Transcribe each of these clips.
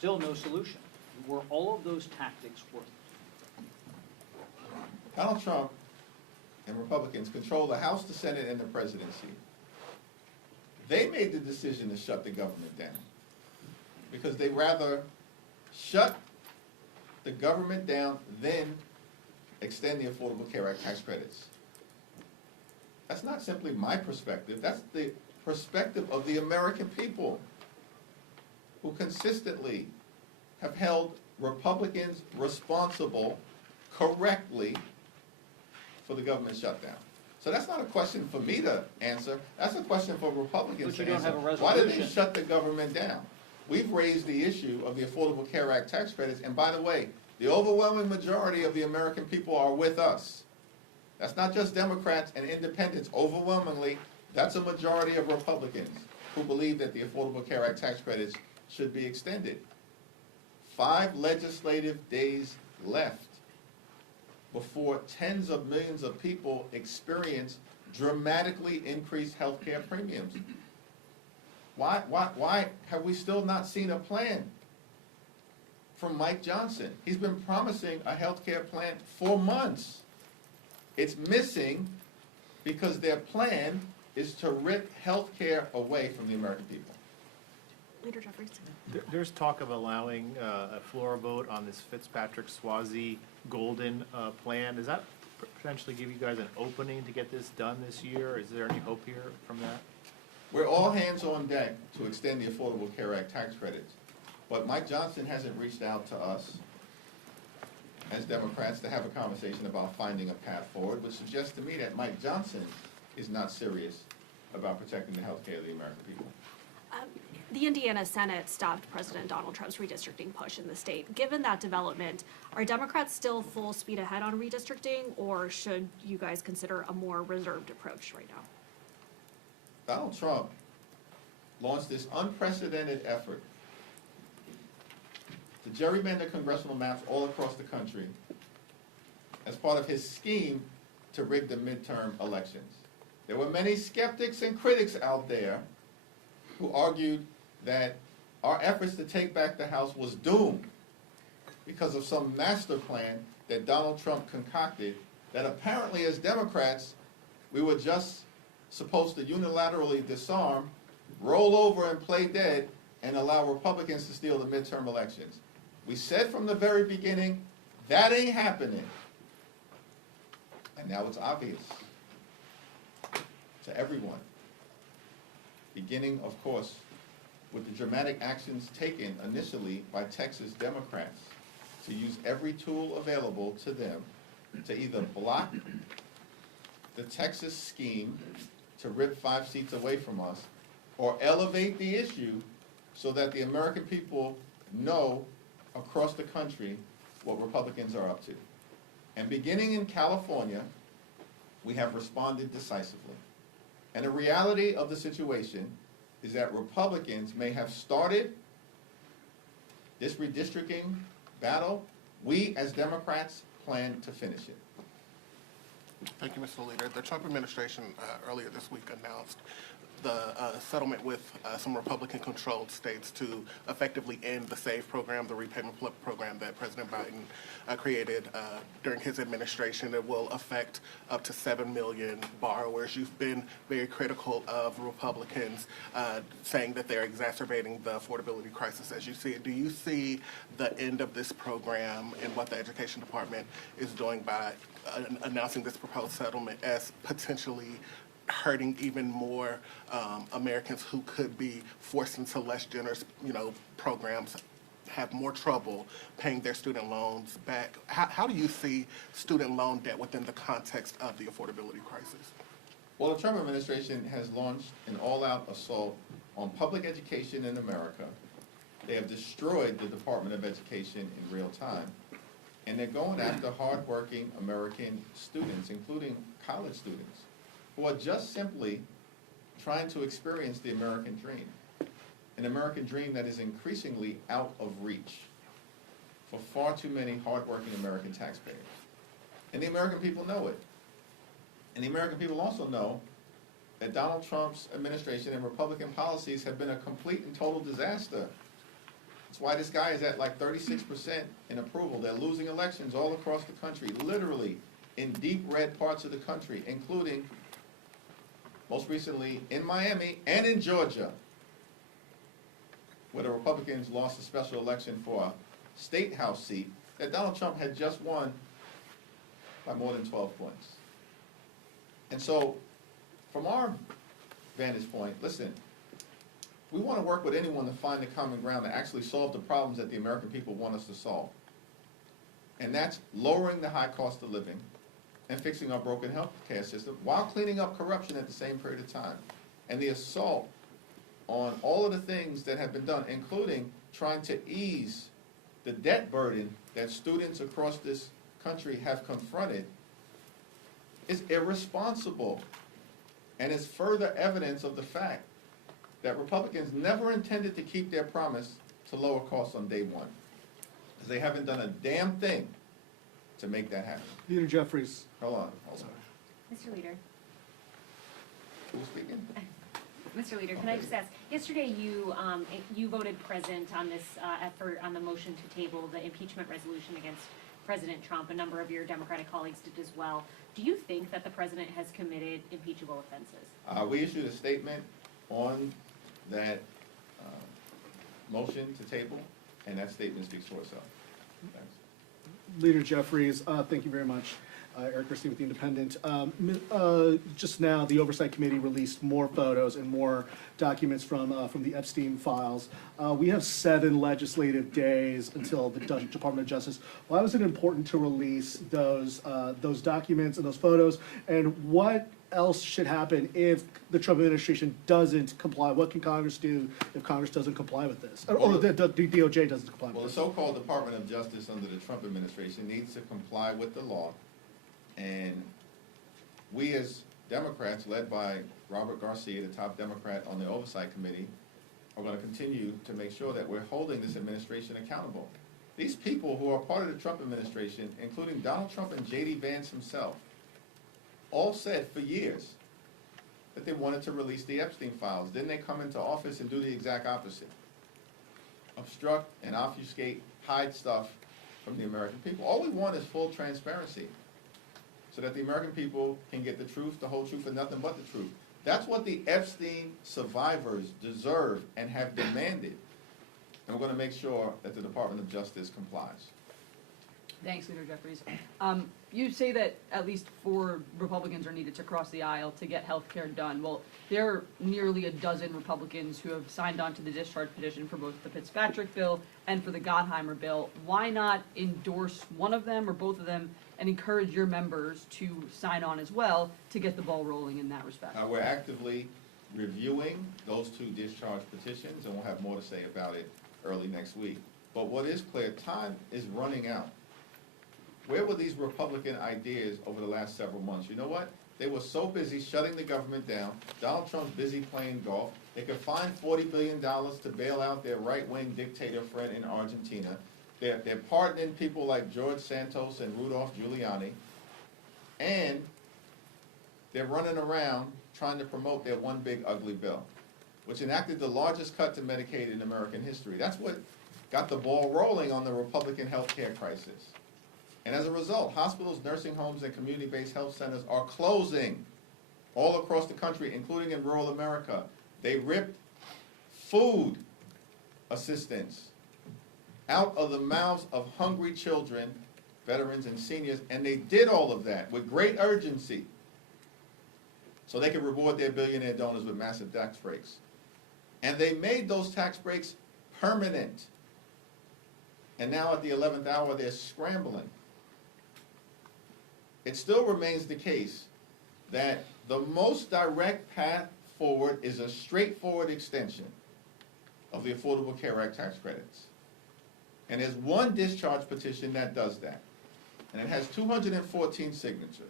Still no solution. Were all of those tactics worth it? Donald Trump and Republicans control the House, the Senate, and the presidency. They made the decision to shut the government down because they rather shut the government down than extend the Affordable Care Act tax credits. That's not simply my perspective, that's the perspective of the American people who consistently have held Republicans responsible correctly for the government shutdown. So that's not a question for me to answer, that's a question for Republicans But you to don't answer. have a Why did they resolution. shut the government down? We've raised the issue of the Affordable Care Act tax credits, and by the way, the overwhelming majority of the American people are with us. That's not just Democrats and independents. Overwhelmingly, that's a majority of Republicans who believe that the Affordable Care Act tax credits should be extended. 5 legislative days left before tens of millions of people experience dramatically increased health care premiums. Why have we still not seen a plan from Mike Johnson? He's been promising a health care plan for months. It's missing because their plan is to rip health care away from the American people. Leader Jeffries. There's talk of allowing a floor vote on this Fitzpatrick-Swayze Golden plan. Does that potentially give you guys an opening to get this done this year? Is there any hope here from that? We're all hands on deck to extend the Affordable Care Act tax credits, but Mike Johnson hasn't reached out to us as Democrats to have a conversation about finding a path forward, which suggests to me that Mike Johnson is not serious about protecting the health care of the American people. The Indiana Senate stopped President Donald Trump's redistricting push in the state. Given that development, are Democrats still full speed ahead on redistricting, or should you guys consider a more reserved approach right now? Donald Trump launched this unprecedented effort to gerrymander congressional maps all across the country as part of his scheme to rig the midterm elections. There were many skeptics and critics out there who argued that our efforts to take back the House was doomed because of some master plan that Donald Trump concocted that apparently as Democrats we were just supposed to unilaterally disarm, roll over and play dead, and allow Republicans to steal the midterm elections. We said from the very beginning, that ain't happening. And now it's obvious to everyone. Beginning, of course, with the dramatic actions taken initially by Texas Democrats to use every tool available to them to either block the Texas scheme to rip 5 seats away from us, or elevate the issue so that the American people know across the country what Republicans are up to. And beginning in California, we have responded decisively. And the reality of the situation is that Republicans may have started this redistricting battle. We, as Democrats, plan to finish it. Thank you, Mr. Leader. The Trump administration earlier this week announced the settlement with some Republican-controlled states to effectively end the SAVE program, the repayment program that President Biden created during his administration. It will affect up to 7 million borrowers. You've been very critical of Republicans, saying that they're exacerbating the affordability crisis as you see it. Do you see the end of this program and what the Education Department is doing by announcing this proposed settlement as potentially hurting even more Americans who could be forced into less generous, programs, have more trouble paying their student loans back? How do you see student loan debt within the context of the affordability crisis? Well, the Trump administration has launched an all-out assault on public education in America. They have destroyed the Department of Education in real time. And they're going after hardworking American students, including college students, who are just simply trying to experience the American dream. An American dream that is increasingly out of reach for far too many hardworking American taxpayers. And the American people know it. And the American people also know that Donald Trump's administration and Republican policies have been a complete and total disaster That's why this guy is at like 36% in approval. They're losing elections all across the country, literally in deep red parts of the country, including, most recently, in Miami and in Georgia, where the Republicans lost a special election for a state house seat that Donald Trump had just won by more than 12 points. And so, from our vantage point, listen, we want to work with anyone to find the common ground to actually solve the problems that the American people want us to solve. And that's lowering the high cost of living and fixing our broken health care system while cleaning up corruption at the same period of time. And the assault on all of the things that have been done, including trying to ease the debt burden that students across this country have confronted, is irresponsible. And is further evidence of the fact that Republicans never intended to keep their promise to lower costs on day one, because they haven't done a damn thing to make that happen. Leader Jeffries. Hold on. Mr. Leader, Who's speaking? Mr. Leader, can I just ask, yesterday you voted present on this effort on the motion to table the impeachment resolution against President Trump. A number of your Democratic colleagues did as well. Do you think that the president has committed impeachable offenses? We issued a statement on that motion to table, and that statement speaks for itself. Thanks. Leader Jeffries, thank you very much. Eric Christie with The Independent. Just now, the Oversight Committee released more photos and more documents from the Epstein files. We have 7 legislative days until the Department of Justice. Why was it important to release those documents and those photos? And what else should happen if the Trump administration doesn't comply? What can Congress do if Congress doesn't comply with this? Or the DOJ doesn't comply with Well, the this? so-called Department of Justice under the Trump administration needs to comply with the law. And we as Democrats, led by Robert Garcia, the top Democrat on the Oversight Committee, are going to continue to make sure that we're holding this administration accountable. These people who are part of the Trump administration, including Donald Trump and J.D. Vance himself, all said for years that they wanted to release the Epstein files. Then they come into office and do the exact opposite. Obstruct and obfuscate, hide stuff from the American people. All we want is full transparency, so that the American people can get the truth, the whole truth, and nothing but the truth. That's what the Epstein survivors deserve and have demanded. And we're going to make sure that the Department of Justice complies. Thanks, Leader Jeffries. You say that at least 4 Republicans are needed to cross the aisle to get health care done. Well, there are nearly a dozen Republicans who have signed on to the discharge petition for both the Fitzpatrick bill and for the Gottheimer bill. Why not endorse one of them or both of them and encourage your members to sign on as well to get the ball rolling in that respect? We're actively reviewing those 2 discharge petitions, and we'll have more to say about it early next week. But what is clear, time is running out. Where were these Republican ideas over the last several months? You know what? They were so busy shutting the government down. Donald Trump's busy playing golf. They could find $40 billion to bail out their right-wing dictator friend in Argentina. They're pardoning people like George Santos and Rudolph Giuliani. And they're running around trying to promote their one big ugly bill, which enacted the largest cut to Medicaid in American history. That's what got the ball rolling on the Republican health care crisis. And as a result, hospitals, nursing homes, and community-based health centers are closing all across the country, including in rural America. They ripped food assistance out of the mouths of hungry children, veterans, and seniors, and they did all of that with great urgency so they could reward their billionaire donors with massive tax breaks. And they made those tax breaks permanent. And now at the 11th hour, they're scrambling. It still remains the case that the most direct path forward is a straightforward extension of the Affordable Care Act tax credits. And there's one discharge petition that does that. And it has 214 signatures.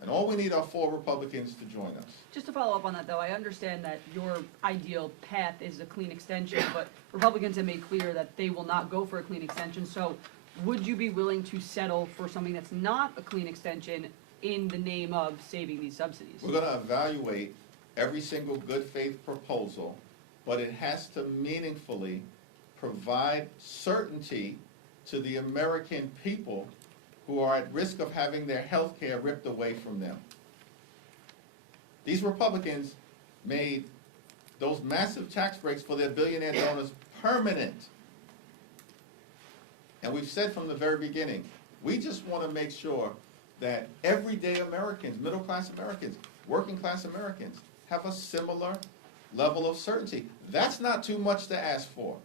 And all we need are 4 Republicans to join us. Just to follow up on that, though, I understand that your ideal path is a clean extension, but Republicans have made clear that they will not go for a clean extension. So would you be willing to settle for something that's not a clean extension in the name of saving these subsidies? We're going to evaluate every single good faith proposal, but it has to meaningfully provide certainty to the American people who are at risk of having their health care ripped away from them. These Republicans made those massive tax breaks for their billionaire donors permanent. And we've said from the very beginning, we just want to make sure that everyday Americans, middle-class Americans, working-class Americans, have a similar level of certainty. That's not too much to ask for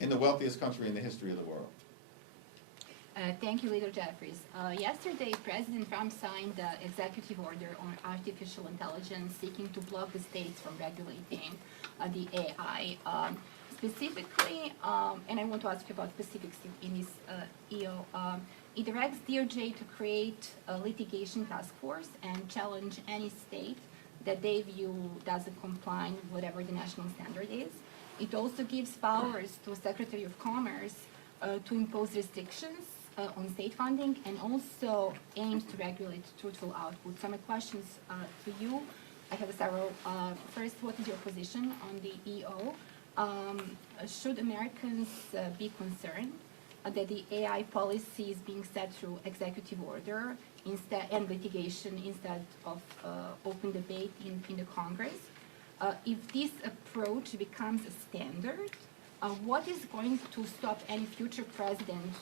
in the wealthiest country in the history of the world. Thank you, Leader Jeffries. Yesterday, President Trump signed the executive order on artificial intelligence seeking to block the states from regulating the AI. Specifically, and I want to ask you about specifics in this EO, it directs DOJ to create a litigation task force and challenge any state that they view doesn't comply with whatever the national standard is. It also gives powers to Secretary of Commerce to impose restrictions on state funding and also aims to regulate truthful output. So my questions to you, I have several. First, what is your position on the EO? Should Americans be concerned that the AI policy is being set through executive order instead and litigation instead of open debate in the Congress? If this approach becomes a standard, what is going to stop any future president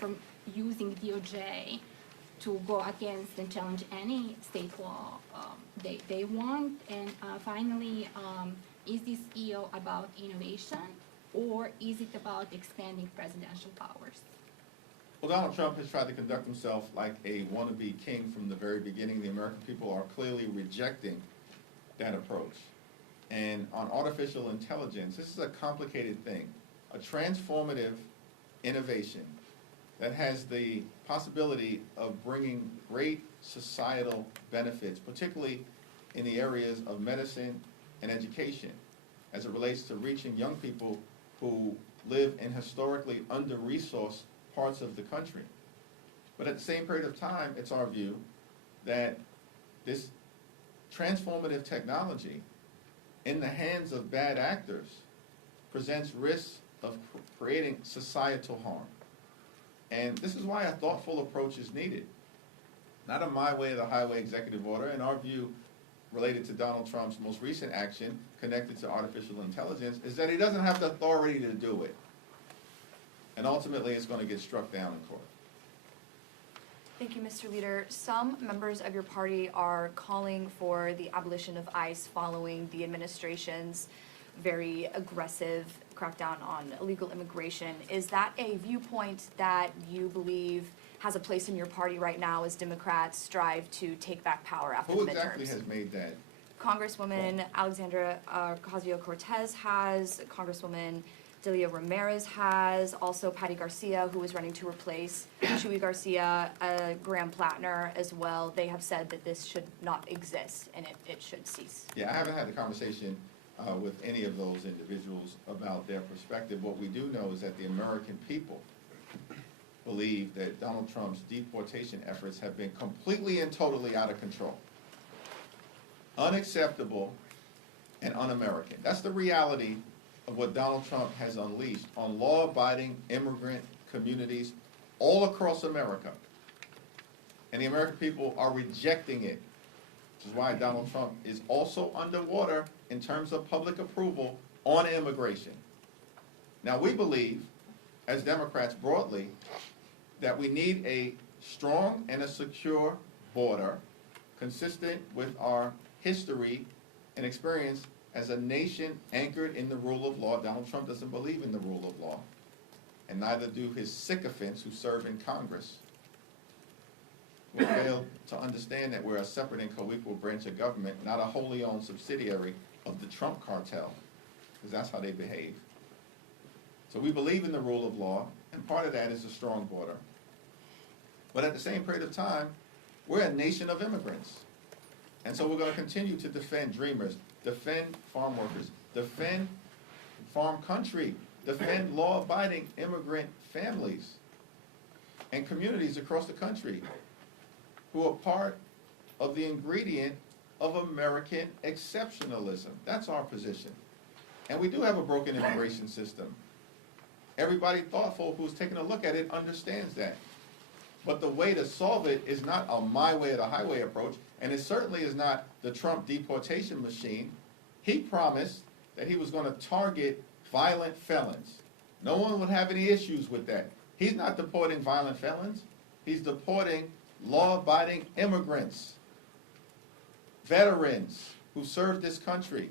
from using DOJ to go against and challenge any state law they want? And finally, is this EO about innovation or is it about expanding presidential powers? Well, Donald Trump has tried to conduct himself like a wannabe king from the very beginning. The American people are clearly rejecting that approach. And on artificial intelligence, this is a complicated thing, a transformative innovation that has the possibility of bringing great societal benefits, particularly in the areas of medicine and education, as it relates to reaching young people who live in historically under-resourced parts of the country. But at the same period of time, it's our view that this transformative technology in the hands of bad actors presents risks of creating societal harm. And this is why a thoughtful approach is needed. Not a my way or the highway executive order. In our view, related to Donald Trump's most recent action connected to artificial intelligence, is that he doesn't have the authority to do it. And ultimately, it's going to get struck down in court. Thank you, Mr. Leader. Some members of your party are calling for the abolition of ICE following the administration's very aggressive crackdown on illegal immigration. Is that a viewpoint that you believe has a place in your party right now as Democrats strive to take back power after the midterms? Who exactly has made that? Congresswoman Alexandra Ocasio-Cortez has, Congresswoman Delia Ramirez has, also Patty Garcia, who is running to replace Chuy Garcia, Graham Plattner as well. They have said that this should not exist and it should cease. Yeah, I haven't had a conversation with any of those individuals about their perspective. What we do know is that the American people believe that Donald Trump's deportation efforts have been completely and totally out of control, unacceptable, and un-American. That's the reality of what Donald Trump has unleashed on law-abiding immigrant communities all across America. And the American people are rejecting it, which is why Donald Trump is also underwater in terms of public approval on immigration. Now, we believe, as Democrats broadly, that we need a strong and a secure border consistent with our history and experience as a nation anchored in the rule of law. Donald Trump doesn't believe in the rule of law, and neither do his sycophants who serve in Congress, who fail to understand that we're a separate and co-equal branch of government, not a wholly owned subsidiary of the Trump cartel, because that's how they behave. So we believe in the rule of law, and part of that is a strong border. But at the same period of time, we're a nation of immigrants. And so we're going to continue to defend dreamers, defend farm workers, defend farm country, defend law-abiding immigrant families and communities across the country who are part of the ingredient of American exceptionalism. That's our position. And we do have a broken immigration system. Everybody thoughtful who's taking a look at it understands that. But the way to solve it is not a my way or the highway approach, and it certainly is not the Trump deportation machine. He promised that he was going to target violent felons. No one would have any issues with that. He's not deporting violent felons. He's deporting law-abiding immigrants, veterans who served this country,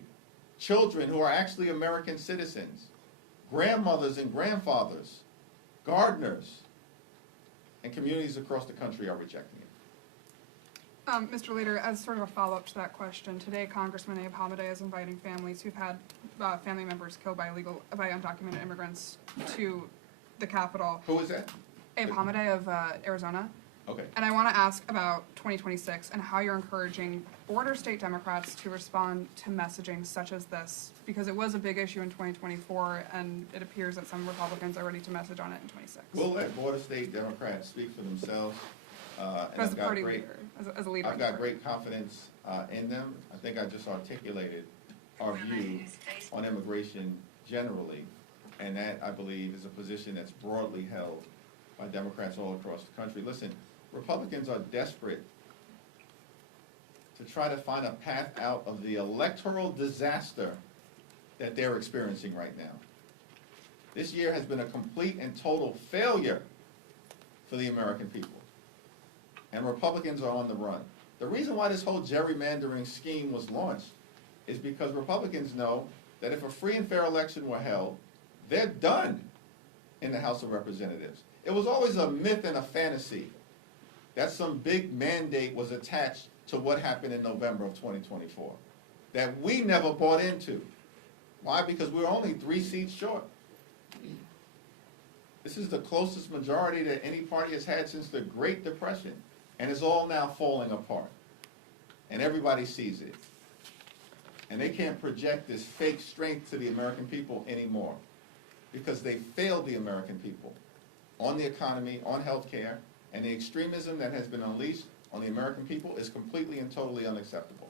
children who are actually American citizens, grandmothers and grandfathers, gardeners, and communities across the country are rejecting it. Mr. Leader, as sort of a follow-up to that question, today Congressman Abe Hamadeh is inviting families who've had family members killed by undocumented immigrants to the Capitol. Who is that? Abe Hamadeh of Arizona. Okay. And I want to ask about 2026 and how you're encouraging border state Democrats to respond to messaging such as this, because it was a big issue in 2024, and it appears that some Republicans are ready to message on it in 26. We'll let border state Democrats speak for themselves. And As a party leader, as a leader. I've got great confidence in them. I think I just articulated our view on immigration generally, and that, I believe, is a position that's broadly held by Democrats all across the country. Listen, Republicans are desperate to try to find a path out of the electoral disaster that they're experiencing right now. This year has been a complete and total failure for the American people. And Republicans are on the run. The reason why this whole gerrymandering scheme was launched is because Republicans know that if a free and fair election were held, they're done in the House of Representatives. It was always a myth and a fantasy that some big mandate was attached to what happened in November of 2024 that we never bought into. Why? Because we were only 3 seats short. This is the closest majority that any party has had since the Great Depression, and it's all now falling apart. And everybody sees it. And they can't project this fake strength to the American people anymore because they failed the American people on the economy, on health care, and the extremism that has been unleashed on the American people is completely and totally unacceptable.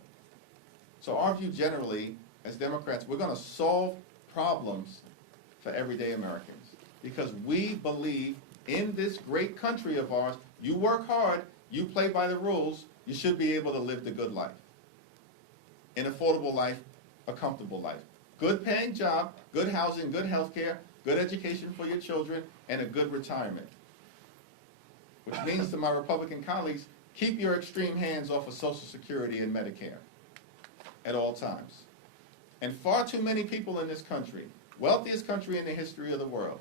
So our view generally, as Democrats, we're going to solve problems for everyday Americans because we believe in this great country of ours. You work hard, you play by the rules, you should be able to live the good life. An affordable life, a comfortable life. Good paying job, good housing, good health care, good education for your children, and a good retirement. Which means to my Republican colleagues, keep your extreme hands off of Social Security and Medicare at all times. And far too many people in this country, wealthiest country in the history of the world,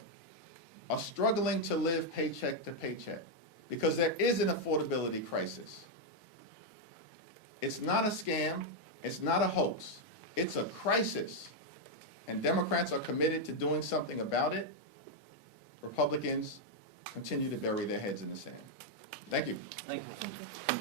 are struggling to live paycheck to paycheck because there is an affordability crisis. It's not a scam, it's not a hoax, it's a crisis. And Democrats are committed to doing something about it. Republicans continue to bury their heads in the sand. Thank you. Thank you.